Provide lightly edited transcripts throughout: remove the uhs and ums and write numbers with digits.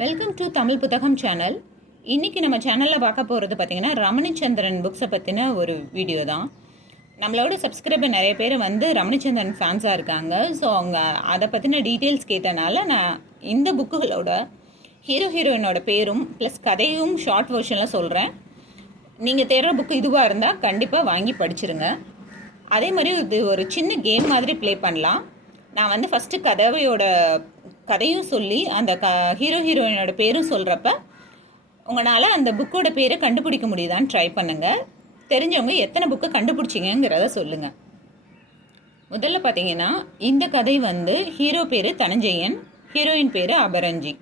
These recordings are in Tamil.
வெல்கம் டு தமிழ் புத்தகம் சேனல். இன்றைக்கி நம்ம சேனலில் பார்க்க போகிறது பார்த்திங்கன்னா ரமணிச்சந்திரன் புக்ஸை பற்றின ஒரு வீடியோ தான். நம்மளோட சப்ஸ்கிரைபர் நிறைய பேர் வந்து ரமணிச்சந்திரன் ஃபேன்ஸாக இருக்காங்க. ஸோ அவங்க அதை பற்றின டீட்டெயில்ஸ் கேட்டனால நான் இந்த புக்குகளோட ஹீரோயினோட பேரும் ப்ளஸ் கதையும் ஷார்ட் வெர்ஷனில் சொல்கிறேன். நீங்கள் தேடுற புக்கு இதுவாக இருந்தால் கண்டிப்பாக வாங்கி படிச்சிருங்க. அதே மாதிரி இது ஒரு சின்ன கேம் மாதிரி ப்ளே பண்ணலாம். நான் வந்து ஃபஸ்ட்டு கதையும் சொல்லி அந்த ஹீரோயினோட பேரும் சொல்கிறப்ப உங்களால் அந்த புக்கோட பேரை கண்டுபிடிக்க முடியுதான்னு ட்ரை பண்ணுங்கள். தெரிஞ்சவங்க எத்தனை புக்கு கண்டுபிடிச்சிங்கிறத சொல்லுங்கள். முதல்ல பார்த்தீங்கன்னா இந்த கதை வந்து ஹீரோ பேர் தனஞ்சயன், ஹீரோயின் பேர் அபரஞ்சி.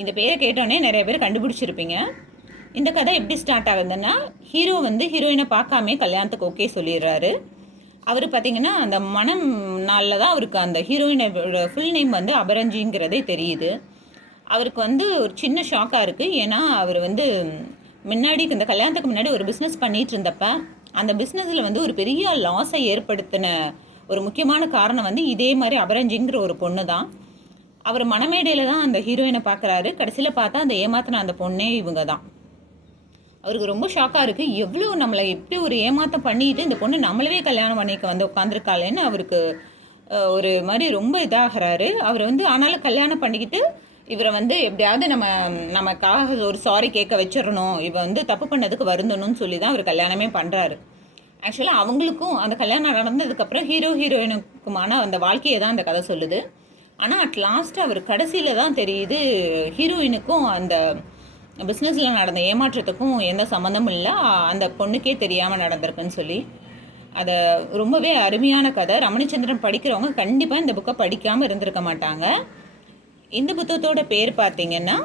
இந்த பேரை கேட்டோன்னே நிறைய பேர் கண்டுபிடிச்சிருப்பீங்க. இந்த கதை எப்படி ஸ்டார்ட் ஆகுதுன்னா, ஹீரோ வந்து ஹீரோயினை பார்க்காமே கல்யாணத்துக்கு ஓகே சொல்லிடுறாரு. அவர் பார்த்திங்கன்னா அந்த மனம் நாளில் தான் அவருக்கு அந்த ஹீரோயினோட ஃபுல் நேம் வந்து அபரஞ்சிங்கிறதே தெரியுது. அவருக்கு வந்து ஒரு சின்ன ஷாக்காக இருக்குது. ஏன்னா அவர் வந்து முன்னாடி இந்த கல்யாணத்துக்கு முன்னாடி ஒரு பிஸ்னஸ் பண்ணிகிட்டு இருந்தப்ப அந்த பிஸ்னஸில் வந்து ஒரு பெரிய லாஸை ஏற்படுத்தின ஒரு முக்கியமான காரணம் வந்து இதே மாதிரி அபரஞ்சிங்கிற ஒரு பொண்ணு தான். அவர் மனமேடையில் தான் அந்த ஹீரோயினை பார்க்குறாரு. கடைசியில் பார்த்தா அந்த ஏமாத்தின அந்த பொண்ணே இவங்க தான். அவருக்கு ரொம்ப ஷாக்காக இருக்குது. எவ்வளோ நம்மளை எப்படி ஒரு ஏமாற்றம் பண்ணிட்டு இந்த பொண்ணு நம்மளவே கல்யாணம் பண்ணிக்க வந்து உட்காந்துருக்காளேன்னு அவருக்கு ஒரு மாதிரி ரொம்ப இதாகிறாரு. அவர் வந்து ஆனாலும் கல்யாணம் பண்ணிக்கிட்டு இவரை வந்து எப்படியாவது நமக்காக ஒரு சாரி கேட்க வச்சிடணும், இவ வந்து தப்பு பண்ணதுக்கு வருந்தணும்னு சொல்லி தான் அவர் கல்யாணமே பண்ணுறாரு. ஆக்சுவலாக அவங்களுக்கும் அந்த கல்யாணம் நடந்ததுக்கப்புறம் ஹீரோயினுக்குமான அந்த வாழ்க்கையை தான் அந்த கதை சொல்லுது. ஆனால் அட் லாஸ்ட்டு அவர் கடைசியில் தான் தெரியுது ஹீரோயினுக்கும் அந்த பிஸ்னஸில் நடந்த ஏமாற்றத்துக்கும் எந்த சம்மந்தமும் இல்லை, அந்த பொண்ணுக்கே தெரியாமல் நடந்திருக்குன்னு சொல்லி. அதை ரொம்பவே அருமையான கதை. ரமணிச்சந்திரன் படிக்கிறவங்க கண்டிப்பாக இந்த புக்கை படிக்காமல் இருந்திருக்க மாட்டாங்க. இந்த புத்தகத்தோட பேர் பார்த்தீங்கன்னா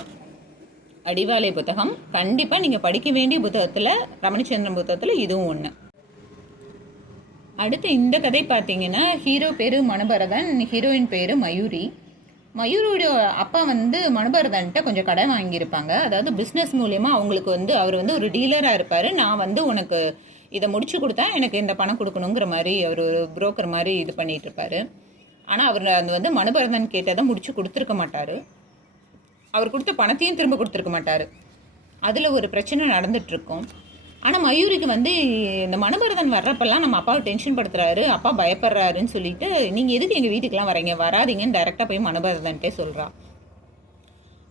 அடிவாலை புத்தகம். கண்டிப்பாக நீங்கள் படிக்க வேண்டிய புத்தகத்தில் ரமணிச்சந்திரன் புத்தகத்தில் இதுவும் ஒன்று. அடுத்து இந்த கதை பார்த்தீங்கன்னா ஹீரோ பேர் மனுபரதன், ஹீரோயின் பேர் மயூரி. மயூரோட அப்பா வந்து மனுபரதன்ட்ட கொஞ்சம் கடன் வாங்கியிருப்பாங்க. அதாவது பிஸ்னஸ் மூலயமா அவங்களுக்கு வந்து அவர் வந்து ஒரு டீலராக இருப்பார். நான் வந்து உனக்கு இதை முடிச்சு கொடுத்தா எனக்கு இந்த பணம் கொடுக்கணுங்கிற மாதிரி அவர் ஒரு புரோக்கர் மாதிரி இது பண்ணிகிட்டு இருப்பார். ஆனால் அவர் அது வந்து மனுபரதன் கேட்டதை முடிச்சு கொடுத்துருக்க மாட்டார். அவர் கொடுத்த பணத்தையும் திரும்ப கொடுத்துருக்க மாட்டார். அதில் ஒரு பிரச்சனை நடந்துகிட்ருக்கும். ஆனால் மயூரிக்கு வந்து இந்த மனுபரதன் வர்றப்பெல்லாம் நம்ம அப்பாவை டென்ஷன் படுத்துறாரு, அப்பா பயப்படுறாருன்னு சொல்லிட்டு நீங்கள் எதுக்கு எங்கள் வீட்டுக்கெலாம் வரீங்க, வராதிங்கன்னு டைரெக்டாக போய் மனுபரதன்ட்டே சொல்கிறான்.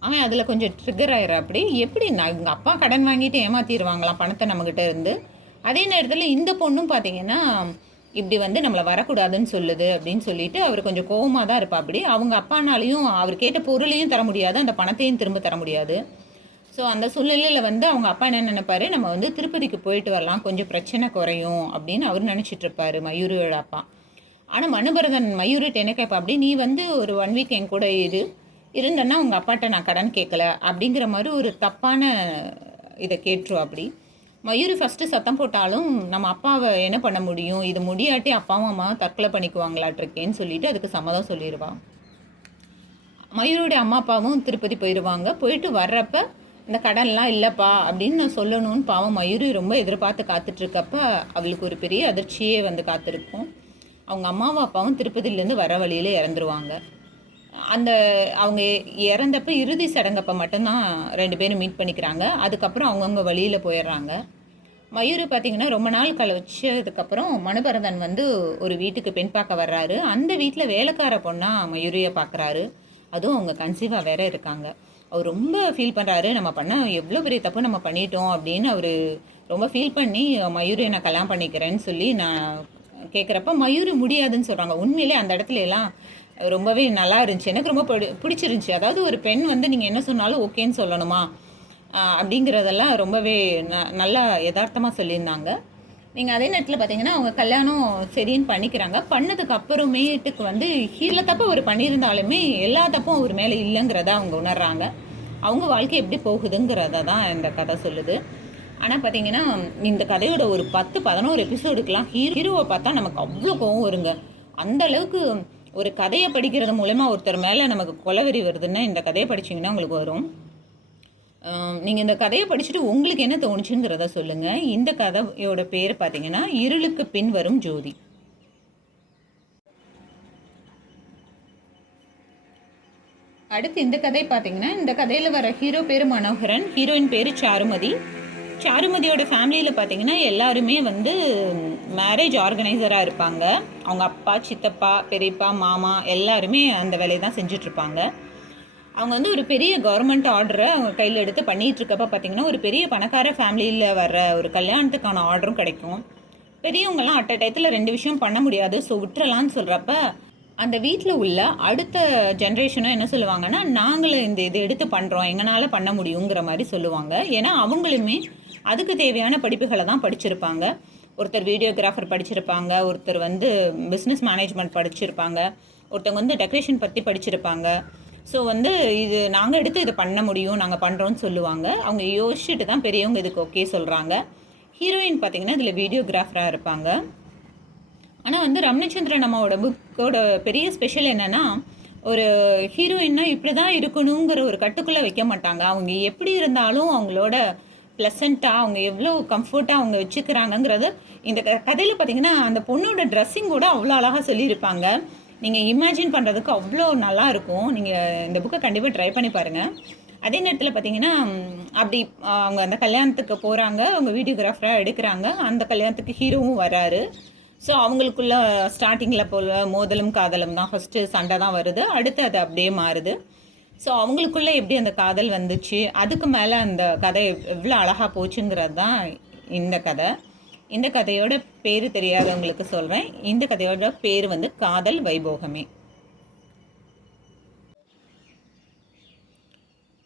அவன் அதில் கொஞ்சம் ட்ரிகர் ஆயிடுறா. அப்படி எப்படி எங்கள் அப்பா கடன் வாங்கிட்டு ஏமாற்றிடுவாங்களாம் பணத்தை நம்மக்கிட்ட இருந்து. அதே நேரத்தில் இந்த பொண்ணும் பார்த்தீங்கன்னா இப்படி வந்து நம்மளை வரக்கூடாதுன்னு சொல்லுது அப்படின்னு சொல்லிட்டு அவர் கொஞ்சம் கோவமாக தான் இருப்பா. அப்படி அவங்க அப்பானாலையும் அவர் கேட்ட பொருளையும் தர முடியாது, அந்த பணத்தையும் திரும்ப தர முடியாது. ஸோ அந்த சூழ்நிலையில் வந்து அவங்க அப்பா என்ன நினைப்பாரு, நம்ம வந்து திருப்பதிக்கு போயிட்டு வரலாம், கொஞ்சம் பிரச்சனை குறையும் அப்படின்னு அவர் நினச்சிட்ருப்பார் மயூரியோட அப்பா. ஆனால் மனுபரதன் மயூரிட்ட என்ன கேட்பா, அப்படி நீ வந்து ஒரு 1 வீக் என் கூட இருந்தேன்னா உங்கள் அப்பாட்ட நான் கடன் கேட்கல அப்படிங்கிற மாதிரி ஒரு தப்பான இதை கேட்டுரும். அப்படி மயூரி ஃபஸ்ட்டு சத்தம் போட்டாலும் நம்ம அப்பாவை என்ன பண்ண முடியும், இது முடியாட்டி அப்பாவும் அம்மாவும் தற்கொலை பண்ணிக்குவாங்களாட்டிருக்கேன்னு சொல்லிட்டு அதுக்கு சம்மதம் சொல்லிடுவான். மயூரோடைய அம்மா அப்பாவும் திருப்பதி போயிடுவாங்க. போயிட்டு வர்றப்ப இந்த கடன்லாம் இல்லைப்பா அப்படின்னு நான் சொல்லணும்னு பாவம் மயூரி ரொம்ப எதிர்பார்த்து காத்துட்ருக்கப்ப அவளுக்கு ஒரு பெரிய அதிர்ச்சியே வந்து காத்திருக்கும். அவங்க அம்மாவும் அப்பாவும் திருப்பதியிலேருந்து வர வழியில் இறந்துருவாங்க. அந்த அவங்க இறந்தப்ப இறுதி சடங்கப்போ மட்டும்தான் 2 பேரும் மீட் பண்ணிக்கிறாங்க. அதுக்கப்புறம் அவங்கவுங்க வழியில் போயிடுறாங்க. மயூரி பார்த்திங்கன்னா ரொம்ப நாள் கழிச்சதுக்கப்புறம் மனுபரதன் வந்து ஒரு வீட்டுக்கு பெண் பார்க்க வர்றாரு. அந்த வீட்டில் வேலைக்கார பொண்ணாக மயூரியை பார்க்குறாரு. அதுவும் அவங்க கன்சீவாக வேற இருக்காங்க. அவர் ரொம்ப ஃபீல் பண்ணுறாரு, நம்ம எவ்வளோ பெரிய தப்பு நம்ம பண்ணிட்டோம் அப்படின்னு அவர் ரொம்ப ஃபீல் பண்ணி மயூரி நான் கல்யாணம் பண்ணிக்கிறேன்னு சொல்லி நான் கேட்குறப்ப மயூரி முடியாதுன்னு சொல்கிறாங்க. உண்மையிலே அந்த இடத்துல எல்லாம் ரொம்பவே நல்லா இருந்துச்சு, எனக்கு ரொம்ப பிடிச்சிருந்துச்சி. அதாவது ஒரு பெண் வந்து நீங்கள் என்ன சொன்னாலும் ஓகேன்னு சொல்லணுமா அப்படிங்கிறதெல்லாம் ரொம்பவே நல்லா யதார்த்தமாக சொல்லியிருந்தாங்க. நீங்கள் அதே நேரத்தில் பார்த்தீங்கன்னா அவங்க கல்யாணம் சரின்னு பண்ணிக்கிறாங்க. பண்ணதுக்கு அப்புறமேட்டுக்கு வந்து இதில் தப்பு அவர் பண்ணியிருந்தாலுமே எல்லா தப்பும் அவர் மேலே இல்லைங்கிறத அவங்க உணர்றாங்க. அவங்க வாழ்க்கை எப்படி போகுதுங்கிறத தான் இந்த கதை சொல்லுது. ஆனால் பார்த்தீங்கன்னா இந்த கதையோட ஒரு 10-11 எபிசோடுக்கெலாம் ஹீரோவை பார்த்தா நமக்கு அவ்வளோ கோவம் வருங்க. அந்தளவுக்கு ஒரு கதையை படிக்கிறது மூலமாக ஒருத்தர் மேலே நமக்கு கொலவெறி வருதுன்னா இந்த கதையை படிச்சிங்கன்னா உங்களுக்கு வரும். நீங்கள் இந்த கதையை படிச்சுட்டு உங்களுக்கு என்ன தோணுச்சுங்கிறத சொல்லுங்கள். இந்த கதையோட பேர் பார்த்தீங்கன்னா இருளுக்கு பின் வரும் ஜோதி. அடுத்து இந்த கதை பார்த்தீங்கன்னா, இந்த கதையில் வர ஹீரோ பேர் மனோகரன், ஹீரோயின் பேர் சாருமதி. சாருமதியோட ஃபேமிலியில் பார்த்தீங்கன்னா எல்லாருமே வந்து மேரேஜ் ஆர்கனைசராக இருப்பாங்க. அவங்க அப்பா, சித்தப்பா, பெரியப்பா, மாமா எல்லாருமே அந்த வேலையை தான் செஞ்சிட்ருப்பாங்க. அவங்க வந்து ஒரு பெரிய கவர்மெண்ட் ஆர்டரை அவங்க கையில் எடுத்து பண்ணிகிட்ருக்கப்ப பார்த்தீங்கன்னா, ஒரு பெரிய பணக்கார ஃபேமிலியில் வர ஒரு கல்யாணத்துக்கான ஆர்டரும் கிடைக்கும். பெரியவங்கெல்லாம் அட் அ டயத்தில் 2 விஷயம் பண்ண முடியாது, ஸோ விட்டுறலான்னு சொல்கிறப்ப அந்த வீட்டில் உள்ள அடுத்த ஜென்ரேஷனும் என்ன சொல்லுவாங்கன்னா, நாங்களும் இந்த இது எடுத்து பண்ணுறோம், எங்களால் பண்ண முடியுங்கிற மாதிரி சொல்லுவாங்க. ஏன்னா அவங்களுமே அதுக்கு தேவையான படிப்புகளை தான் படிச்சிருப்பாங்க. ஒருத்தர் வீடியோகிராஃபர் படிச்சிருப்பாங்க, ஒருத்தர் வந்து பிஸ்னஸ் மேனேஜ்மெண்ட் படிச்சிருப்பாங்க, ஒருத்தவங்க வந்து டெக்கரேஷன் பற்றி படிச்சிருப்பாங்க. ஸோ வந்து இது நாங்கள் எடுத்து இதை பண்ண முடியும், நாங்கள் பண்ணுறோன்னு சொல்லுவாங்க. அவங்க யோசிச்சுட்டு தான் பெரியவங்க இதுக்கு ஓகே சொல்கிறாங்க. ஹீரோயின் பார்த்திங்கன்னா இதில் வீடியோகிராஃபராக இருப்பாங்க. ஆனால் வந்து ரமணிச்சந்திரன் அம்மாவோட புக்கோட பெரிய ஸ்பெஷல் என்னென்னா, ஒரு ஹீரோயின்னா இப்படி தான் இருக்கணுங்கிற ஒரு கட்டுக்குள்ளே வைக்க மாட்டாங்க. அவங்க எப்படி இருந்தாலும் அவங்களோட ப்ளசண்ட்டாக அவங்க எவ்வளோ கம்ஃபர்ட்டாக அவங்க வச்சுக்கிறாங்கங்கிறது இந்த கதையில் பார்த்திங்கன்னா அந்த பொண்ணோட ட்ரெஸ்ஸிங் கூட அவ்வளோ அழகாக சொல்லியிருப்பாங்க. நீங்கள் இமேஜின் பண்ணுறதுக்கு அவ்வளோ நல்லா இருக்கும். நீங்கள் இந்த புக்கை கண்டிப்பாக ட்ரை பண்ணி பாருங்கள். அதே நேரத்தில் பார்த்தீங்கன்னா அப்படி அவங்க அந்த கல்யாணத்துக்கு போகிறாங்க, அவங்க வீடியோகிராஃபராக எடுக்கிறாங்க. அந்த கல்யாணத்துக்கு ஹீரோவும் வராரு. ஸோ அவங்களுக்குள்ள ஸ்டார்டிங்கில் போல் மோதலும் காதலும் தான், ஃபஸ்ட்டு சண்டை தான் வருது, அடுத்து அது அப்படியே மாறுது. ஸோ அவங்களுக்குள்ளே எப்படி அந்த காதல் வந்துச்சு, அதுக்கு மேலே அந்த கதை எவ்வளோ அழகாக போச்சுங்கிறது தான் இந்த கதை. இந்த கதையோட பேர் தெரியாதவங்களுக்கு சொல்கிறேன். இந்த கதையோட பேர் வந்து காதல் வைபோகமே.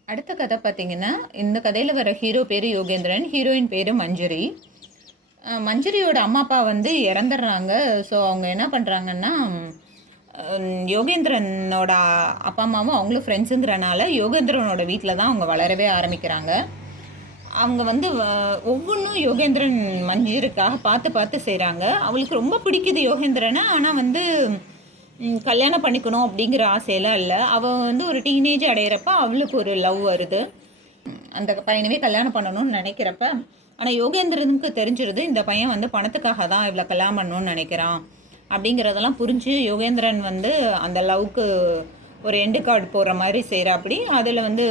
அடுத்த கதை பார்த்திங்கன்னா, இந்த கதையில் வர ஹீரோ பேர் யோகேந்திரன், ஹீரோயின் பேர் மஞ்சரி. மஞ்சரியோட அம்மா அப்பா வந்து இறந்துடுறாங்க. ஸோ அவங்க என்ன பண்ணுறாங்கன்னா, யோகேந்திரனோட அப்பா அம்மாவும் அவங்களும் ஃப்ரெண்ட்ஸுங்கிறனால யோகேந்திரனோட வீட்டில் தான் அவங்க வளரவே ஆரம்பிக்கிறாங்க. அவங்க வந்து ஒவ்வொன்றும் யோகேந்திரன் மஞ்சருக்காக பார்த்து பார்த்து செய்கிறாங்க. அவளுக்கு ரொம்ப பிடிக்குது யோகேந்திரனை. ஆனால் வந்து கல்யாணம் பண்ணிக்கணும் அப்படிங்கிற ஆசையெல்லாம் இல்லை. அவள் வந்து ஒரு டீனேஜ் அடையிறப்ப அவளுக்கு ஒரு லவ் வருது. அந்த பையனவே கல்யாணம் பண்ணணும்னு நினைக்கிறப்ப, ஆனால் யோகேந்திரனுக்கு தெரிஞ்சிருது இந்த பையன் வந்து பணத்துக்காக தான் இவ்வளோ கல்யாணம் பண்ணணும்னு நினைக்கிறான் அப்படிங்கிறதெல்லாம் புரிஞ்சு யோகேந்திரன் வந்து அந்த லவ்க்கு ஒரு எண்டு கார்டு போடுற மாதிரி செய்கிறாப்படி. அதில் வந்து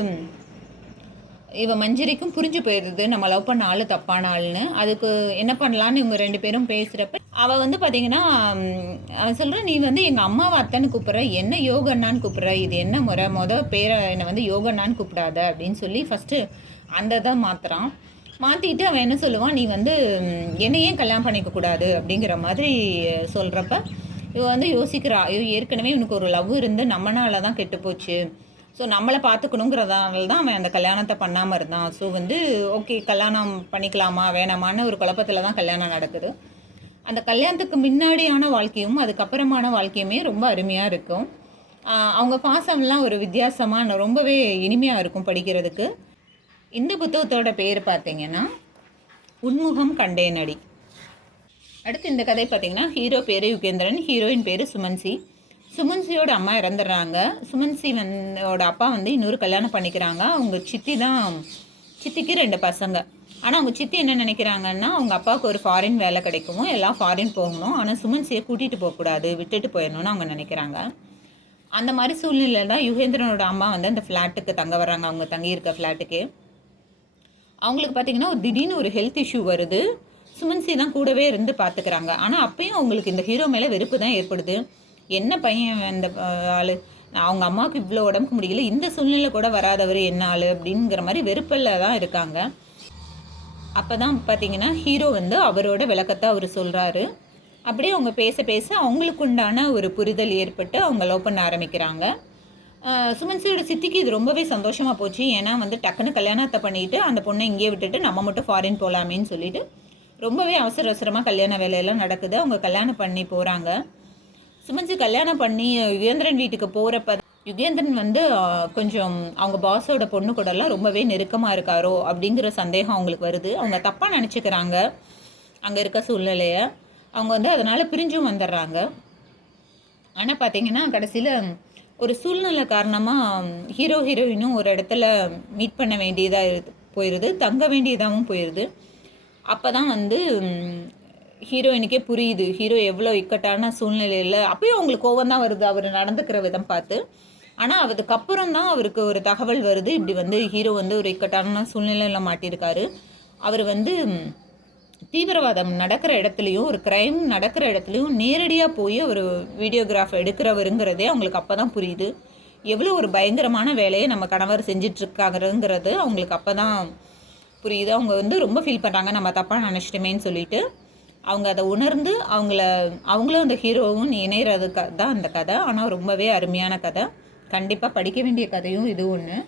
இவன் மஞ்சரிக்கும் புரிஞ்சு போயிடுது நம்ம லவ் பண்ண ஆள் தப்பான ஆள்னு. அதுக்கு என்ன பண்ணலான்னு இவங்க 2 பேரும் பேசுகிறப்ப அவள் வந்து பார்த்திங்கன்னா அவன் சொல்கிறான், நீ வந்து எங்கள் அம்மாவை அத்தனை கூப்பிட்ற, என்ன யோகண்ணான்னு கூப்பிட்ற, இது என்ன முறை பேரை என்னை வந்து யோகண்ணான்னு கூப்பிடாத அப்படின்னு சொல்லி ஃபஸ்ட்டு அந்த தான் மாற்றுறான். மாற்றிட்டு அவன் என்ன சொல்லுவான், நீ வந்து என்னையே கல்யாணம் பண்ணிக்க கூடாது அப்படிங்கிற மாதிரி சொல்கிறப்ப இவன் வந்து யோசிக்கிறா, ஐயோ ஏற்கனவே இவனுக்கு ஒரு லவ் இருந்து நம்மளால தான் கெட்டு போச்சு, ஸோ நம்மளை பார்த்துக்கணுங்கிறதால தான் அவன் அந்த கல்யாணத்தை பண்ணாமல் இருந்தான். ஸோ வந்து ஓகே கல்யாணம் பண்ணிக்கலாமா வேணாமான்னு ஒரு குழப்பத்தில் தான் கல்யாணம் நடக்குது. அந்த கல்யாணத்துக்கு முன்னாடியான வாழ்க்கையும் அதுக்கப்புறமான வாழ்க்கையுமே ரொம்ப அருமையாக இருக்கும். அவங்க பாசம்லாம் ஒரு வித்தியாசமாக ரொம்பவே இனிமையாக இருக்கும் படிக்கிறதுக்கு. இந்த புத்தகத்தோட பேர் பார்த்தீங்கன்னா உன்முகம் கண்டேனடி. அடுத்து இந்த கதை பார்த்தீங்கன்னா ஹீரோ பேர் யுகேந்திரன், ஹீரோயின் பேர் சுமன்சி. சுமன்சியோட அம்மா இறந்துடுறாங்க. சுமன்சி ஓட அப்பா வந்து இன்னொரு கல்யாணம் பண்ணிக்கிறாங்க. அவங்க சித்திக்கு 2 பசங்க. ஆனால் அவங்க சித்தி என்ன நினைக்கிறாங்கன்னா, அவங்க அப்பாவுக்கு ஒரு ஃபாரின் வேலை கிடைக்கும், எல்லாம் ஃபாரின் போகணும், ஆனால் சுமன்சியை கூட்டிகிட்டு போகக்கூடாது, விட்டுட்டு போயிடணும்னு அவங்க நினைக்கிறாங்க. அந்த மாதிரி சூழ்நிலையில் தான் யுகேந்திரனோட அம்மா வந்து அந்த ஃப்ளாட்டுக்கு தங்க வர்றாங்க, அவங்க தங்கியிருக்க ஃப்ளாட்டுக்கு. அவங்களுக்கு பார்த்திங்கன்னா ஒரு திடீர்னு ஒரு ஹெல்த் இஷ்யூ வருது. சுமன்சி தான் கூடவே இருந்து பார்த்துக்கிறாங்க. ஆனால் அப்பயும் அவங்களுக்கு இந்த ஹீரோ மேலே வெறுப்பு தான் ஏற்படுது. என்ன பையன் இந்த ஆள், அவங்க அம்மாவுக்கு இவ்வளோ உடம்புக்கு முடியல, இந்த சூழ்நிலை கூட வராதவர் என்ன ஆள் அப்படிங்கிற மாதிரி வெறுப்பில் தான் இருக்காங்க. அப்போ தான் பார்த்திங்கன்னா ஹீரோ வந்து அவரோட விளக்கத்தை அவர் சொல்கிறாரு. அப்படியே அவங்க பேச பேச அவங்களுக்கு உண்டான ஒரு புரிதல் ஏற்பட்டு அவங்க லவ் பண்ண ஆரம்பிக்கிறாங்க. சுமன்சியோட சித்திக்கு இது ரொம்பவே சந்தோஷமாக போச்சு. ஏன்னா வந்து டக்குன்னு கல்யாணத்தை பண்ணிவிட்டு அந்த பொண்ணை இங்கேயே விட்டுட்டு நம்ம மட்டும் ஃபாரின் போகலாமேன்னு சொல்லிட்டு ரொம்பவே அவசர அவசரமாக கல்யாண வேலையெல்லாம் நடக்குது. அவங்க கல்யாணம் பண்ணி போகிறாங்க. சுமன்சி கல்யாணம் பண்ணி யுகேந்திரன் வீட்டுக்கு போகிறப்ப யுகேந்திரன் வந்து கொஞ்சம் அவங்க பாஸோட பொண்ணு கூடலாம் ரொம்பவே நெருக்கமாக இருக்காரோ அப்படிங்கிற சந்தேகம் அவங்களுக்கு வருது. அவங்க தப்பாக நினச்சிக்கிறாங்க அங்கே இருக்க சூழ்நிலையை. அவங்க வந்து அதனால் பிரிஞ்சும் வந்துடுறாங்க. ஆனால் பார்த்திங்கன்னா கடைசியில் ஒரு சூழ்நிலை காரணமாக ஹீரோயினும் ஒரு இடத்துல மீட் பண்ண வேண்டியதாக போயிடுது, தங்க வேண்டியதாகவும் போயிடுது. அப்போ தான் வந்து ஹீரோயினுக்கே புரியுது ஹீரோ எவ்வளோ இக்கட்டான சூழ்நிலையில். அப்பயும் அவங்களுக்கு கோவம் தான் வருது அவர் நடந்துக்கிற விதம் பார்த்து. ஆனால் அதுக்கப்புறம் தான் அவருக்கு ஒரு தகவல் வருது, இப்படி வந்து ஹீரோ வந்து ஒரு இக்கட்டான சூழ்நிலையில் மாட்டியிருக்காரு. அவர் வந்து தீவிரவாதம் நடக்கிற இடத்துலையும் ஒரு க்ரைம் நடக்கிற இடத்துலையும் நேரடியாக போய் ஒரு வீடியோகிராஃப் எடுக்கிறவருங்கிறதே அவங்களுக்கு அப்போ தான் புரியுது. எவ்வளோ ஒரு பயங்கரமான வேலையை நம்ம கணவர் செஞ்சிட்ருக்காங்கிறது அவங்களுக்கு அப்போ தான் புரியுது. அவங்க வந்து ரொம்ப ஃபீல் பண்ணுறாங்க, நம்ம தப்பாக நினச்சிட்டோமேன்னு சொல்லிட்டு. அவங்க அதை உணர்ந்து அவங்களும் அந்த ஹீரோவும் இணைகிறது தான் அந்த கதை. ஆனால் ரொம்பவே அருமையான கதை, கண்டிப்பாக படிக்க வேண்டிய கதையும் இது ஒன்று.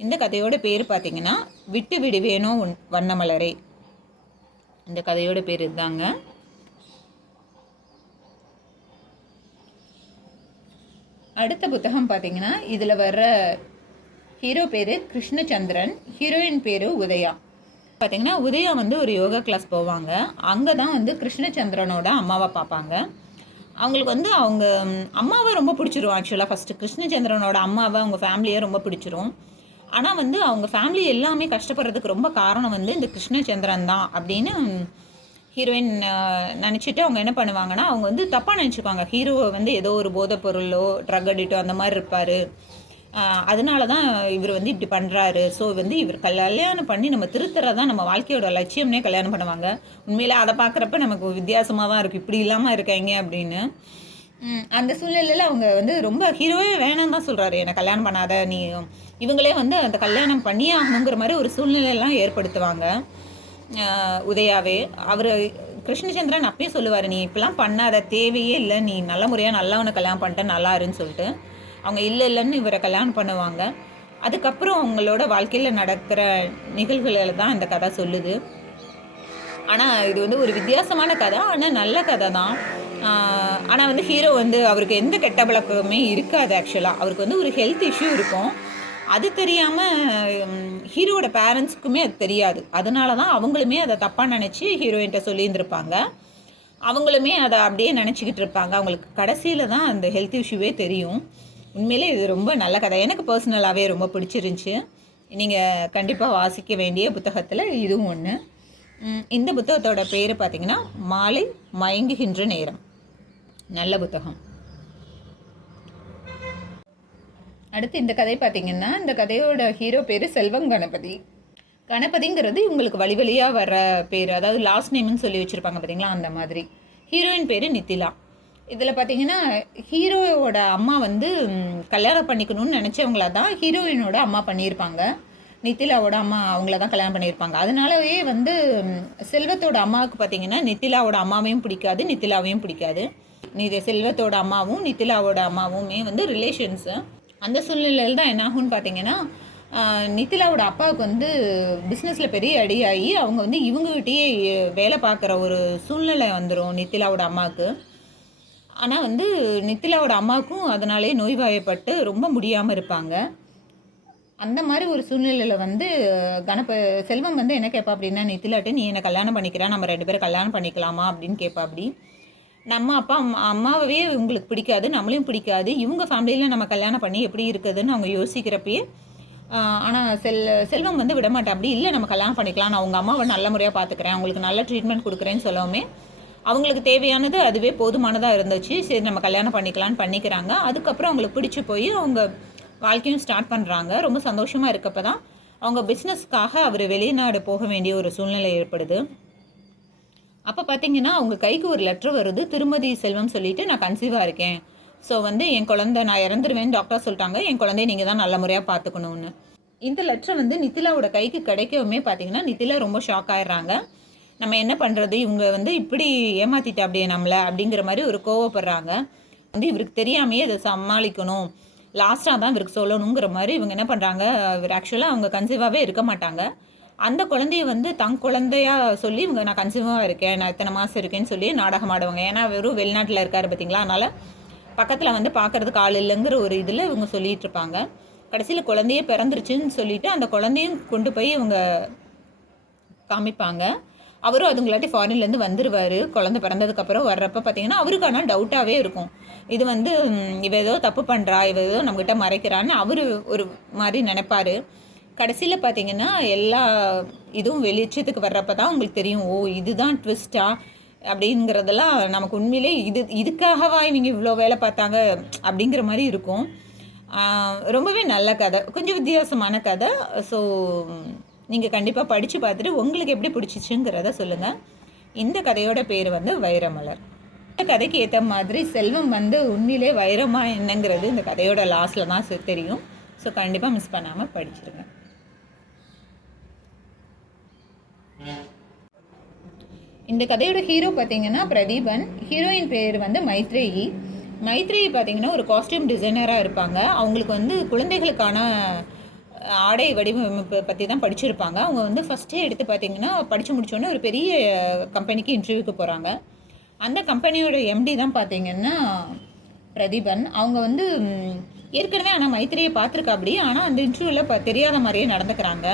இந்த கதையோட பேர் பார்த்திங்கன்னா விட்டு விடுவேனோ வண்ணமலரே. இந்த கதையோட பேர் இதுதாங்க. அடுத்த புத்தகம் பார்த்திங்கன்னா இதில் வர்ற ஹீரோ பேர் கிருஷ்ணச்சந்திரன், ஹீரோயின் பேர் உதயா. பார்த்திங்கன்னா உதயா வந்து ஒரு யோகா கிளாஸ் போவாங்க. அங்கே தான் வந்து கிருஷ்ணச்சந்திரனோட அம்மாவை பார்ப்பாங்க. அவங்களுக்கு வந்து அவங்க அம்மாவை ரொம்ப பிடிச்சிரும். ஆக்சுவலாக ஃபஸ்ட்டு கிருஷ்ணச்சந்திரனோட அம்மாவை அவங்க ஃபேமிலியை ரொம்ப பிடிச்சிரும். ஆனால் வந்து அவங்க ஃபேமிலி எல்லாமே கஷ்டப்படுறதுக்கு ரொம்ப காரணம் வந்து இந்த கிருஷ்ணச்சந்திரன் தான் அப்படின்னு ஹீரோயின் நினச்சிட்டு அவங்க என்ன பண்ணுவாங்கன்னா, அவங்க வந்து தப்பாக நினச்சிக்குவாங்க. ஹீரோவை வந்து ஏதோ ஒரு போதைப் பொருளோ ட்ரக் அடிக்டோ அந்த மாதிரி இருப்பார், அதனால தான் இவர் வந்து இப்படி பண்ணுறாரு. ஸோ வந்து இவர் கல்யாணம் பண்ணி நம்ம திருத்துறதான் நம்ம வாழ்க்கையோட லட்சியம்னே கல்யாணம் பண்ணுவாங்க. உண்மையிலே அதை பார்க்குறப்ப நமக்கு வித்தியாசமாக தான் இருக்குது, இப்படி இல்லாமல் இருக்காங்க அப்படின்னு. அந்த சூழ்நிலையில் அவங்க வந்து ரொம்ப ஹீரோவே வேணாம் தான் சொல்கிறாரு, என்னை கல்யாணம் பண்ணாத, நீ இவங்களே வந்து அந்த கல்யாணம் பண்ணியே ஆகணுங்கிற மாதிரி ஒரு சூழ்நிலையெல்லாம் ஏற்படுத்துவாங்க. உதயாவே அவர் கிருஷ்ணச்சந்திரன் அப்பயே சொல்லுவார், நீ இப்படிலாம் பண்ணாத, தேவையே இல்லை, நீ நல்ல முறையாக நல்லவனை கல்யாணம் பண்ணிட்ட நல்லா இருன்னு சொல்லிட்டு. அவங்க இல்லைன்னு இவரை கல்யாணம் பண்ணுவாங்க. அதுக்கப்புறம் அவங்களோட வாழ்க்கையில் நடக்கிற நிகழ்வுகளில் தான் இந்த கதை சொல்லுது. ஆனால் இது வந்து ஒரு வித்தியாசமான கதை, ஆனால் நல்ல கதை தான். ஆனால் வந்து ஹீரோ வந்து அவருக்கு எந்த கெட்ட பழக்கமே இருக்காது. ஆக்சுவலாக அவருக்கு வந்து ஒரு ஹெல்த் இஷ்யூ இருக்கும், அது தெரியாமல் ஹீரோட பேரண்ட்ஸுக்குமே அது தெரியாது. அதனால தான் அவங்களுமே அதை தப்பாக நினச்சி ஹீரோயின்ட்ட சொல்லியிருந்திருப்பாங்க. அவங்களுமே அதை அப்படியே நினச்சிக்கிட்டு இருப்பாங்க. அவங்களுக்கு கடைசியில் தான் அந்த ஹெல்த் இஷ்யூவே தெரியும். உண்மையிலே இது ரொம்ப நல்ல கதை, எனக்கு பர்சனலாகவே ரொம்ப பிடிச்சிருந்துச்சி. நீங்கள் கண்டிப்பாக வாசிக்க வேண்டிய புத்தகத்தில் இதுவும் ஒன்று. இந்த புத்தகத்தோட பேர் பார்த்திங்கன்னா மாலை மயங்குகின்ற நேரம். நல்ல புத்தகம். அடுத்து இந்த கதை பார்த்திங்கன்னா, இந்த கதையோட ஹீரோ பேர் செல்வம் கணபதி. கணபதிங்கிறது இவங்களுக்கு வழி வழியாக வர பேர், அதாவது லாஸ்ட் நேம்னு சொல்லி வச்சுருப்பாங்க பார்த்திங்களா, அந்த மாதிரி. ஹீரோயின் பேர் நித்திலா. இதில் பார்த்திங்கன்னா ஹீரோவோட அம்மா வந்து கல்யாணம் பண்ணிக்கணும்னு நினச்சவங்கள தான் ஹீரோயினோட அம்மா பண்ணியிருப்பாங்க. நித்திலாவோட அம்மா அவங்கள தான் கல்யாணம் பண்ணியிருப்பாங்க. அதனாலவே வந்து செல்வத்தோட அம்மாவுக்கு பார்த்திங்கன்னா நித்திலாவோட அம்மாவையும் பிடிக்காது, நித்திலாவையும் பிடிக்காது. செல்வத்தோட அம்மாவும் நித்திலாவோட அம்மாவுமே வந்து ரிலேஷன்ஸு. அந்த சூழ்நிலையில் தான் என்ன ஆகும்னு பார்த்திங்கன்னா, நித்திலாவோட அப்பாவுக்கு வந்து பிஸ்னஸில் பெரிய அடியாகி அவங்க வந்து இவங்ககிட்டயே வேலை பார்க்குற ஒரு சூழ்நிலை வந்துடும் நித்திலாவோட அம்மாவுக்கு. ஆனால் வந்து நித்திலாவோட அம்மாவுக்கும் அதனாலே நோய்வாய்ப்பட்டு ரொம்ப முடியாமல் இருப்பாங்க. அந்த மாதிரி ஒரு சூழ்நிலையில் வந்து செல்வம் வந்து என்ன கேட்பா அப்படின்னா, நித்திலாட்டு நீ என்னை கல்யாணம் பண்ணிக்கிறா, நம்ம 2 பேரும் கல்யாணம் பண்ணிக்கலாமா அப்படின்னு கேட்பா. அப்படி நம்ம அம்மாவே உங்களுக்கு பிடிக்காது, நம்மளையும் பிடிக்காது, இவங்க ஃபேமிலியில் நம்ம கல்யாணம் பண்ணி எப்படி இருக்குதுன்னு அவங்க யோசிக்கிறப்பயே, ஆனால் செல்வம் வந்து விடமாட்டேன். அப்படி இல்லை, நம்ம கல்யாணம் பண்ணிக்கலாம், நான் உங்கள் அம்மாவை நல்ல முறையாக பார்த்துக்கிறேன், அவங்களுக்கு நல்ல ட்ரீட்மெண்ட் கொடுக்குறேன்னு சொல்லவுமே அவங்களுக்கு தேவையானது அதுவே போதுமானதாக இருந்துச்சு. சரி நம்ம கல்யாணம் பண்ணிக்கலான்னு பண்ணிக்கிறாங்க. அதுக்கப்புறம் அவங்களுக்கு பிடிச்சி போய் அவங்க வாழ்க்கையும் ஸ்டார்ட் பண்ணுறாங்க. ரொம்ப சந்தோஷமாக இருக்கப்போ தான் அவங்க பிஸ்னஸ்க்காக அவர் வெளிநாடு போக வேண்டிய ஒரு சூழ்நிலை ஏற்படுது. அப்போ பார்த்தீங்கன்னா அவங்க கைக்கு ஒரு லெட்ரு வருது, திருமதி செல்வம் சொல்லிட்டு, நான் கன்சீவாக இருக்கேன், ஸோ வந்து என் குழந்தை நான் இறந்துருவேன்னு டாக்டர் சொல்லிட்டாங்க, என் குழந்தைய நீங்கள் தான் நல்ல முறையாக பார்த்துக்கணும்னு. இந்த லெட்ரு வந்து நித்திலாவோட கைக்கு கிடைக்கவுமே பார்த்தீங்கன்னா நித்திலா ரொம்ப ஷாக் ஆயிடுறாங்க. நம்ம என்ன பண்ணுறது, இவங்க வந்து இப்படி ஏமாற்றிட்டா அப்படியே நம்மளை அப்படிங்கிற மாதிரி ஒரு கோவப்படுறாங்க. வந்து இவருக்கு தெரியாமையே அதை சமாளிக்கணும், லாஸ்ட்டாக தான் இவருக்கு சொல்லணுங்கிற மாதிரி இவங்க என்ன பண்ணுறாங்க, இவர் ஆக்சுவலாக அவங்க கன்சீவாகவே இருக்க மாட்டாங்க. அந்த குழந்தைய வந்து தன் குழந்தையா சொல்லி இவங்க நான் கன்சீவாக இருக்கேன், நான் இத்தனை மாதம் இருக்கேன்னு சொல்லி நாடகம் ஆடுவாங்க. ஏன்னா வெறும் வெளிநாட்டில் இருக்காரு பார்த்தீங்களா, அதனால் பக்கத்தில் வந்து பார்க்குறதுக்கு ஆள் இல்லைங்கிற ஒரு இதில் இவங்க சொல்லிகிட்டு இருப்பாங்க. கடைசியில் குழந்தையே பிறந்துருச்சுன்னு சொல்லிவிட்டு அந்த குழந்தையும் கொண்டு போய் இவங்க காமிப்பாங்க. அவரும் அதுங்களாட்டி ஃபாரின்லேருந்து வந்துடுவார். குழந்தை பிறந்ததுக்கப்புறம் வர்றப்போ பார்த்தீங்கன்னா அவருக்கான டவுட்டாகவே இருக்கும், இது வந்து இவ ஏதோ தப்பு பண்ணுறா, இவ ஏதோ நம்மகிட்ட மறைக்கிறான்னு அவர் ஒரு மாதிரி நினைப்பார். கடைசியில் பார்த்தீங்கன்னா எல்லா இதுவும் வெளிச்சத்துக்கு வர்றப்போ தான் உங்களுக்கு தெரியும், ஓ இதுதான் ட்விஸ்டா அப்படிங்கிறதெல்லாம் நமக்கு உண்மையிலே இதுக்காகவா இவங்க இவ்வளோ வேலை பார்த்தாங்க அப்படிங்கிற மாதிரி இருக்கும். ரொம்பவே நல்ல கதை, கொஞ்சம் வித்தியாசமான கதை. ஸோ நீங்கள் கண்டிப்பாக படித்து பார்த்துட்டு உங்களுக்கு எப்படி பிடிச்சிச்சுங்கிறத சொல்லுங்கள். இந்த கதையோட பேர் வந்து வைரமலர். இந்த கதைக்கு ஏற்ற மாதிரி செல்வம் வந்து உண்மையிலே வைரமா என்னங்கிறது இந்த கதையோட லாஸ்ட்டில் தான் தெரியும். ஸோ கண்டிப்பாக மிஸ் பண்ணாமல் படிச்சிருங்க. இந்த கதையோட ஹீரோ பார்த்தீங்கன்னா பிரதீபன், ஹீரோயின் பேர் வந்து மைத்ரேயி. மைத்ரேயி பார்த்தீங்கன்னா ஒரு காஸ்டியூம் டிசைனராக இருப்பாங்க. அவங்களுக்கு வந்து குழந்தைகளுக்கான ஆடை வடிவமைப்பு பற்றி தான் படிச்சிருப்பாங்க. அவங்க வந்து ஃபஸ்ட்டே எடுத்து பார்த்தீங்கன்னா படித்து முடித்தோடனே ஒரு பெரிய கம்பெனிக்கு இன்டர்வியூக்கு போகிறாங்க. அந்த கம்பெனியோட எம்டி தான் பார்த்தீங்கன்னா பிரதீபன். அவங்க வந்து ஏற்கனவே ஆனால் மைத்திரியை பார்த்துருக்கா அப்படி, ஆனால் அந்த இன்டர்வியூவில் தெரியாத மாதிரியே நடந்துக்கிறாங்க.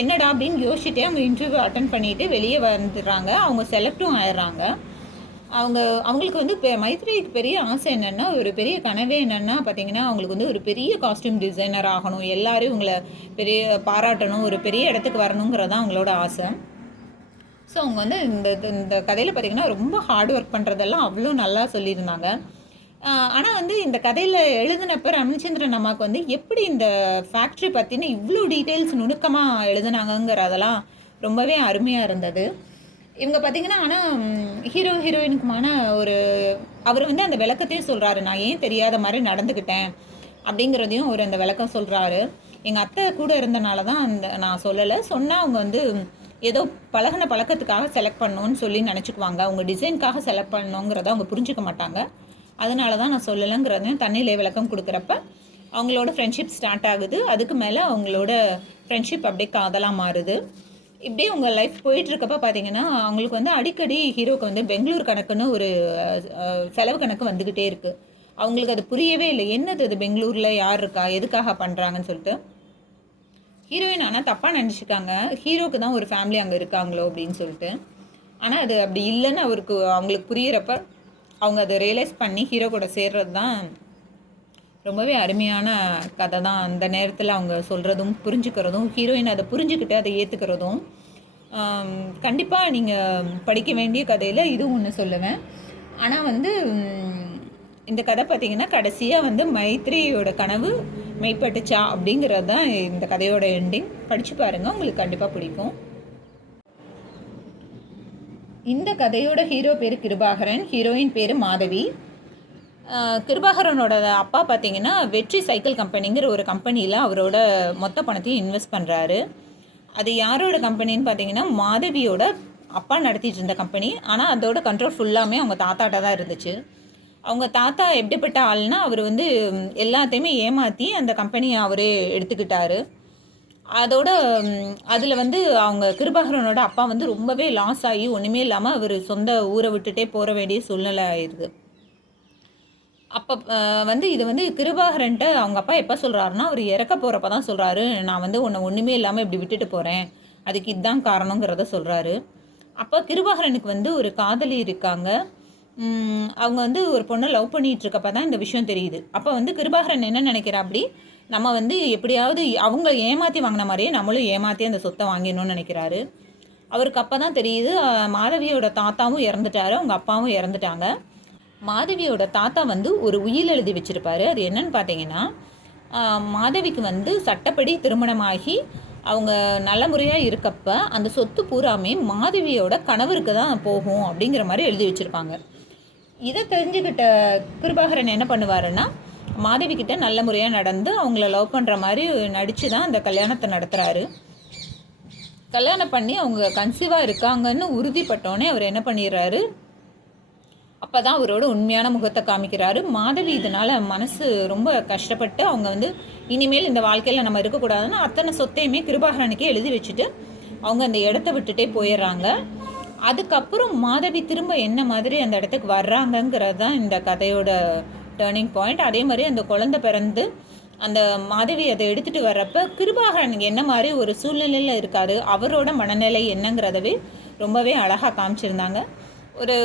என்னடா அப்படின்னு யோசிச்சுட்டே அவங்க இன்டர்வியூ அட்டன் பண்ணிவிட்டு வெளியே வந்துடுறாங்க. அவங்க செலக்டும் ஆயிடுறாங்க. அவங்களுக்கு வந்து மைத்ரேயிக்கு பெரிய ஆசை என்னென்னா, ஒரு பெரிய கனவே என்னென்னா பார்த்தீங்கன்னா, அவங்களுக்கு வந்து ஒரு பெரிய காஸ்டியூம் டிசைனர் ஆகணும், எல்லோரும் இவங்களை பெரிய பாராட்டணும், ஒரு பெரிய இடத்துக்கு வரணுங்கிறது தான் அவங்களோட ஆசை. ஸோ அவங்க வந்து இந்த கதையில் பார்த்திங்கன்னா ரொம்ப ஹார்ட் ஒர்க் பண்ணுறதெல்லாம் அவ்வளோ நல்லா சொல்லியிருந்தாங்க. ஆனால் வந்து இந்த கதையில் எழுதினப்போ ரமச்சந்திரன் அம்மாவுக்கு வந்து எப்படி இந்த ஃபேக்ட்ரி பற்றின இவ்வளோ டீட்டெயில்ஸ் நுணுக்கமாக எழுதுனாங்கங்கிறதெல்லாம் ரொம்பவே அருமையாக இருந்தது. இவங்க பார்த்திங்கன்னா ஆனால் ஹீரோயினுக்குமான அவர் வந்து அந்த விளக்கத்தையும் சொல்கிறாரு. நான் ஏன் தெரியாத மாதிரி நடந்துக்கிட்டேன் அப்படிங்கிறதையும் அவர் அந்த விளக்கம் சொல்கிறாரு. எங்கள் அத்தை கூட இருந்தனால தான் நான் சொல்லலை, சொன்னால் அவங்க வந்து ஏதோ பழக்கத்துக்காக செலக்ட் பண்ணணும்னு சொல்லி நினச்சிக்குவாங்க. அவங்க டிசைனுக்காக செலக்ட் பண்ணணுங்கிறத அவங்க புரிஞ்சிக்க மாட்டாங்க. அதனால தான் நான் சொல்லலைங்கிறதையும் தண்ணியிலே விளக்கம் கொடுக்குறப்ப அவங்களோட ஃப்ரெண்ட்ஷிப் ஸ்டார்ட் ஆகுது. அதுக்கு மேலே அவங்களோட ஃப்ரெண்ட்ஷிப் அப்படியே காதலாக மாறுது. இப்படியே உங்கள் லைஃப் போயிட்டுருக்கப்ப பார்த்தீங்கன்னா அவங்களுக்கு வந்து அடிக்கடி ஹீரோக்கு வந்து பெங்களூர் கணக்குன்னு ஒரு செலவு கணக்கு வந்துக்கிட்டே இருக்குது. அவங்களுக்கு அது புரியவே இல்லை, என்னது அது பெங்களூரில் யார் இருக்கா, எதுக்காக பண்ணுறாங்கன்னு சொல்லிட்டு. ஹீரோயின் ஆனால் தப்பாக நினச்சிக்காங்க, ஹீரோக்கு தான் ஒரு ஃபேமிலி அங்கே இருக்காங்களோ அப்படின்னு சொல்லிட்டு. ஆனால் அது அப்படி இல்லைன்னு அவங்களுக்கு புரியிறப்ப அவங்க அதை ரியலைஸ் பண்ணி ஹீரோ கூட சேர்றது தான் ரொம்பவே அருமையான கதை தான். அந்த நேரத்தில் அவங்க சொல்கிறதும் புரிஞ்சுக்கிறதும், ஹீரோயின் அதை புரிஞ்சுக்கிட்டு அதை ஏற்றுக்கிறதும் கண்டிப்பாக நீங்கள் படிக்க வேண்டிய கதையில் இதுவும் ஒன்று சொல்லுவேன். ஆனால் வந்து இந்த கதை பார்த்திங்கன்னா கடைசியாக வந்து மைத்ரியோட கனவு மெய்ப்பட்டுச்சா அப்படிங்கிறது தான் இந்த கதையோட எண்டிங். படித்து பாருங்கள், உங்களுக்கு கண்டிப்பாக பிடிக்கும். இந்த கதையோட ஹீரோ பேர் கிருபாகரன், ஹீரோயின் பேர் மாதவி. கிருபாகரனோட அப்பா பார்த்தீங்கன்னா வெற்றி சைக்கிள் கம்பெனிங்கிற ஒரு கம்பெனியில் அவரோட மொத்த பணத்தையும் இன்வெஸ்ட் பண்ணுறாரு. அது யாரோட கம்பெனின்னு பார்த்தீங்கன்னா மாதவியோட அப்பா நடத்திட்டு இருந்த கம்பெனி. ஆனால் அதோட கண்ட்ரோல் ஃபுல்லாமே அவங்க தாத்தாட்ட தான் இருந்துச்சு. அவங்க தாத்தா எப்படிப்பட்ட ஆள்னா, அவர் வந்து எல்லாத்தையுமே ஏமாற்றி அந்த கம்பெனியை அவரே எடுத்துக்கிட்டாரு. அதோட அதில் வந்து அவங்க கிருபாகரனோட அப்பா வந்து ரொம்பவே லாஸ் ஆகி ஒன்றுமே இல்லாமல் அவர் சொந்த ஊரை விட்டுட்டே போக வேண்டிய சூழ்நிலை ஆயிடுது. அப்போ வந்து இது வந்து கிருபாகரன்ட்ட அவங்க அப்பா எப்போ சொல்கிறாருன்னா, அவர் இறக்க போகிறப்ப தான் சொல்கிறாரு, நான் வந்து உன்னை ஒன்றுமே இல்லாமல் இப்படி விட்டுட்டு போகிறேன், அதுக்கு இதுதான் காரணங்கிறத சொல்கிறாரு. அப்போ கிருபாகரனுக்கு வந்து ஒரு காதலி இருக்காங்க. அவங்க வந்து ஒரு பொண்ணை லவ் பண்ணிகிட்டு இருக்கப்ப தான் இந்த விஷயம் தெரியுது. அப்போ வந்து கிருபாகரன் என்ன நினைக்கிறா, அப்படி நம்ம வந்து எப்படியாவது அவங்க ஏமாற்றி வாங்கின மாதிரியே நம்மளும் ஏமாற்றி அந்த சொத்தை வாங்கிடணும்னு நினைக்கிறாரு. அவருக்கு அப்போ தான் தெரியுது மாதவியோட தாத்தாவும் இறந்துட்டாரு, அவங்க அப்பாவும் இறந்துட்டாங்க. மாதவியோட தாத்தா வந்து ஒரு உயில் எழுதி வச்சுருப்பாரு. அது என்னன்னு பார்த்தீங்கன்னா, மாதவிக்கு வந்து சட்டப்படி திருமணமாகி அவங்க நல்ல முறையாக இருக்கப்ப அந்த சொத்து பூராமே மாதவியோட கணவருக்கு தான் போகும் அப்படிங்கிற மாதிரி எழுதி வச்சுருப்பாங்க. இதை தெரிஞ்சுக்கிட்ட கிருபாகரன் என்ன பண்ணுவாருன்னா, மாதவிக்கிட்ட நல்ல முறையாக நடந்து அவங்கள லவ் பண்ணுற மாதிரி நடித்து தான் அந்த கல்யாணத்தை நடத்துகிறாரு. கல்யாணம் பண்ணி அவங்க கன்சீவாக இருக்காங்கன்னு உறுதிப்பட்டோன்னே அவர் என்ன பண்ணிடுறாரு, அப்போ தான் அவரோட உண்மையான முகத்தை காமிக்கிறாரு. மாதவி இதனால் மனசு ரொம்ப கஷ்டப்பட்டு அவங்க வந்து இனிமேல் இந்த வாழ்க்கையில் நம்ம இருக்கக்கூடாதுன்னு அத்தனை சொத்தையுமே கிருபாகரனுக்கே எழுதி வச்சுட்டு அவங்க அந்த இடத்த விட்டுட்டே போயிடுறாங்க. அதுக்கப்புறம் மாதவி திரும்ப என்ன மாதிரி அந்த இடத்துக்கு வர்றாங்கங்கிறது தான் இந்த கதையோட டேர்னிங் பாயிண்ட். அதே மாதிரி அந்த குழந்தை பிறந்து அந்த மாதவி அதை எடுத்துகிட்டு வர்றப்ப கிருபாகரன் என்ன மாதிரி ஒரு சூழ்நிலையில் இருக்காரு, அவரோட மனநிலை என்னங்கிறதவே ரொம்பவே அழகாக காமிச்சிருந்தாங்க. ஒரு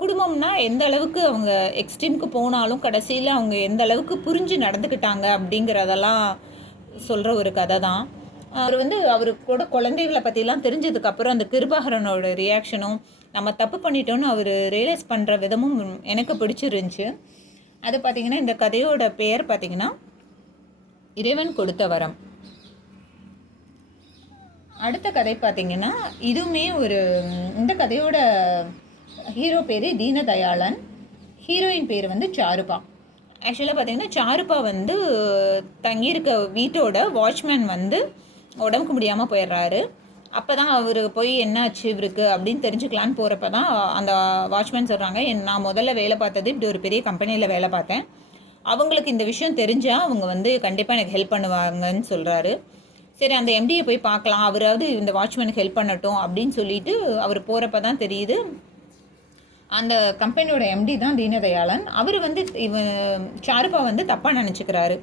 குடும்பம்னா எந்த அளவுக்கு அவங்க எக்ஸ்ட்ரீமுக்கு போனாலும் கடைசியில் அவங்க எந்த அளவுக்கு புரிஞ்சு நடந்துக்கிட்டாங்க அப்படிங்கிறதெல்லாம் சொல்கிற ஒரு கதை தான். அவர் வந்து அவரு குழந்தைகளை பற்றிலாம் தெரிஞ்சதுக்கப்புறம் அந்த கிருபாகரனோட ரியாக்ஷனும் நம்ம தப்பு பண்ணிட்டோன்னு அவர் ரியலைஸ் பண்ணுற விதமும் எனக்கு பிடிச்சிருந்துச்சு. அது பார்த்திங்கன்னா இந்த கதையோட பெயர் பார்த்திங்கன்னா இறைவன் கொடுத்த வரம். அடுத்த கதை பார்த்திங்கன்னா இதுவுமே இந்த கதையோட ஹீரோ பேர் தீனதயாளன், ஹீரோயின் பேர் வந்து சாருபா. ஆக்சுவலாக பார்த்திங்கன்னா சாருபா வந்து தங்கியிருக்க வீட்டோட வாட்ச்மேன் வந்து உடம்புக்கு முடியாமல் போயிடுறாரு. அப்போ தான் அவர் போய் என்னாச்சு இவருக்கு அப்படின்னு தெரிஞ்சுக்கலான்னு போகிறப்ப தான் அந்த வாட்ச்மேன் சொல்கிறாங்க, நான் முதல்ல வேலை பார்த்தது இப்படி ஒரு பெரிய கம்பெனியில் வேலை பார்த்தேன், அவங்களுக்கு இந்த விஷயம் தெரிஞ்சால் அவங்க வந்து கண்டிப்பாக எனக்கு ஹெல்ப் பண்ணுவாங்கன்னு சொல்கிறாரு. சரி அந்த எம்டியை போய் பார்க்கலாம், அவராவது இந்த வாட்ச்மேனுக்கு ஹெல்ப் பண்ணட்டும் அப்படின்னு சொல்லிட்டு அவர் போகிறப்ப தான் தெரியுது அந்த கம்பெனியோட எம்டி தான் தீனதயாளன். அவர் வந்து சாருபா வந்து தப்பாக நினச்சிக்கிறாரு.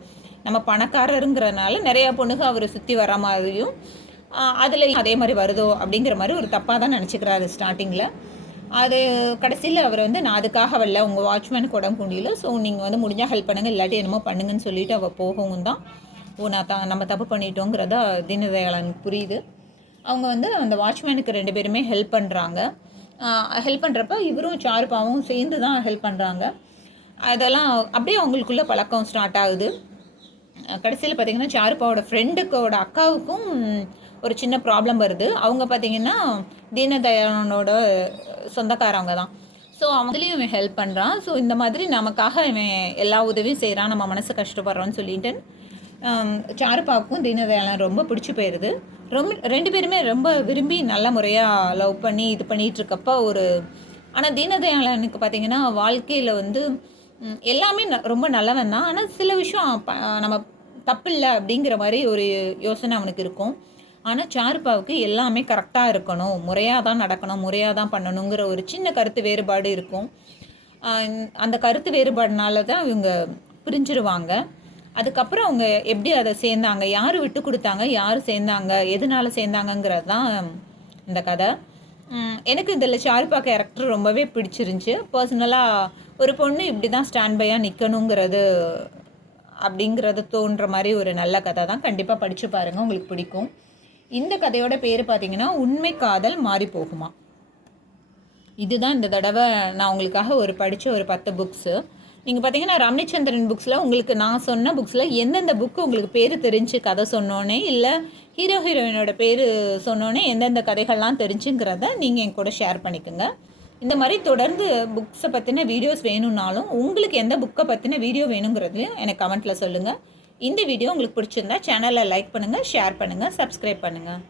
நம்ம பணக்காரருங்கிறதுனால நிறையா பொண்ணுங்க அவரை சுற்றி வர மாதிரியும் அதில் அதே மாதிரி வருதோ அப்படிங்கிற மாதிரி ஒரு தப்பாக தான் நினச்சிக்கிறாரு ஸ்டார்டிங்கில். அது கடைசியில் அவர் வந்து நான் அதுக்காக வரல, உங்கள் வாட்ச்மேனுக்கு உடம்பு முடியல, ஸோ நீங்கள் வந்து முடிஞ்சால் ஹெல்ப் பண்ணுங்கள், இல்லாட்டி என்னமோ பண்ணுங்கன்னு சொல்லிட்டு அவள் போகவும் தான் நம்ம தப்பு பண்ணிட்டோங்கிறதா தீனதயாளனுக்கு புரியுது. அவங்க வந்து அந்த வாட்ச்மேனுக்கு 2 பேருமே ஹெல்ப் பண்ணுறாங்க. ஹெல்ப் பண்ணுறப்ப இவரும் சாருபாவும் சேர்ந்து தான் ஹெல்ப் பண்ணுறாங்க. அதெல்லாம் அப்படியே அவங்களுக்குள்ள பழக்கம் ஸ்டார்ட் ஆகுது. கடைசியில் பார்த்திங்கன்னா சாருபாவோட ஃப்ரெண்டுக்கோட அக்காவுக்கும் ஒரு சின்ன ப்ராப்ளம் வருது. அவங்க பார்த்திங்கன்னா தீனதயாளனோட சொந்தக்காரவங்க தான். ஸோ அவங்களையும் இவன் ஹெல்ப் பண்ணுறான். ஸோ இந்த மாதிரி நமக்காக இவன் எல்லா உதவியும் செய்கிறான், நம்ம மனசு கஷ்டப்படுறோன்னு சொல்லிட்டு சாருபாவுக்கும் தீனதயாளன் ரொம்ப பிடிச்சி போயிடுது. 2 பேருமே ரொம்ப விரும்பி நல்ல முறையாக லவ் பண்ணி இது பண்ணிகிட்ருக்கப்போ ஆனால் தீனதயாளனுக்கு பார்த்திங்கன்னா வாழ்க்கையில் வந்து எல்லாமே ரொம்ப நல்லவன் தான், ஆனால் சில விஷயம் நம்ம தப்பில்லை அப்படிங்கிற மாதிரி ஒரு யோசனை அவனுக்கு இருக்கும். ஆனால் சாருபாவுக்கு எல்லாமே கரெக்டாக இருக்கணும், முறையாக தான் நடக்கணும், முறையாக தான் பண்ணணுங்கிற ஒரு சின்ன கருத்து வேறுபாடு இருக்கும். அந்த கருத்து வேறுபாடுனால தான் இவங்க பிரிஞ்சிருவாங்க. அதுக்கப்புறம் அவங்க எப்படி அதை சேர்ந்தாங்க, யார் விட்டு கொடுத்தாங்க, யார் சேர்ந்தாங்க, எதனால சேர்ந்தாங்கங்கிறது தான் இந்த கதை. எனக்கு இதில் சாருபா கேரக்டர் ரொம்பவே பிடிச்சிருந்துச்சி. பர்சனலாக ஒரு பொண்ணு இப்படி தான் ஸ்டாண்ட் பையாக நிற்கணுங்கிறது அப்படிங்கிறது தோன்ற மாதிரி ஒரு நல்ல கதை தான். கண்டிப்பாக படித்து பாருங்கள், உங்களுக்கு பிடிக்கும். இந்த கதையோட பேர் பார்த்திங்கன்னா உண்மை காதல் மாறி போகுமா. இதுதான் இந்த தடவை நான் உங்களுக்காக படித்த ஒரு 10 புக்ஸு. நீங்கள் பார்த்தீங்கன்னா ரமணிச்சந்திரன் புக்ஸில் உங்களுக்கு நான் சொன்ன புக்ஸில் எந்தெந்த புக்கு உங்களுக்கு பேர் தெரிஞ்சு கதை சொன்னோன்னே, இல்லை ஹீரோயினோட பேர் சொன்னோன்னே எந்தெந்த கதைகள்லாம் தெரிஞ்சுங்கிறத நீங்கள் என் கூட ஷேர் பண்ணிக்கோங்க. இந்த மாதிரி தொடர்ந்து புக்ஸை பற்றின வீடியோஸ் வேணும்னாலும் உங்களுக்கு எந்த புக்கை பற்றின வீடியோ வேணுங்கிறதுலையும் எனக்கு கமெண்ட்டில் சொல்லுங்கள். இந்த வீடியோ உங்களுக்கு பிடிச்சிருந்தா சேனலை லைக் பண்ணுங்கள், ஷேர் பண்ணுங்கள், சப்ஸ்கிரைப் பண்ணுங்கள்.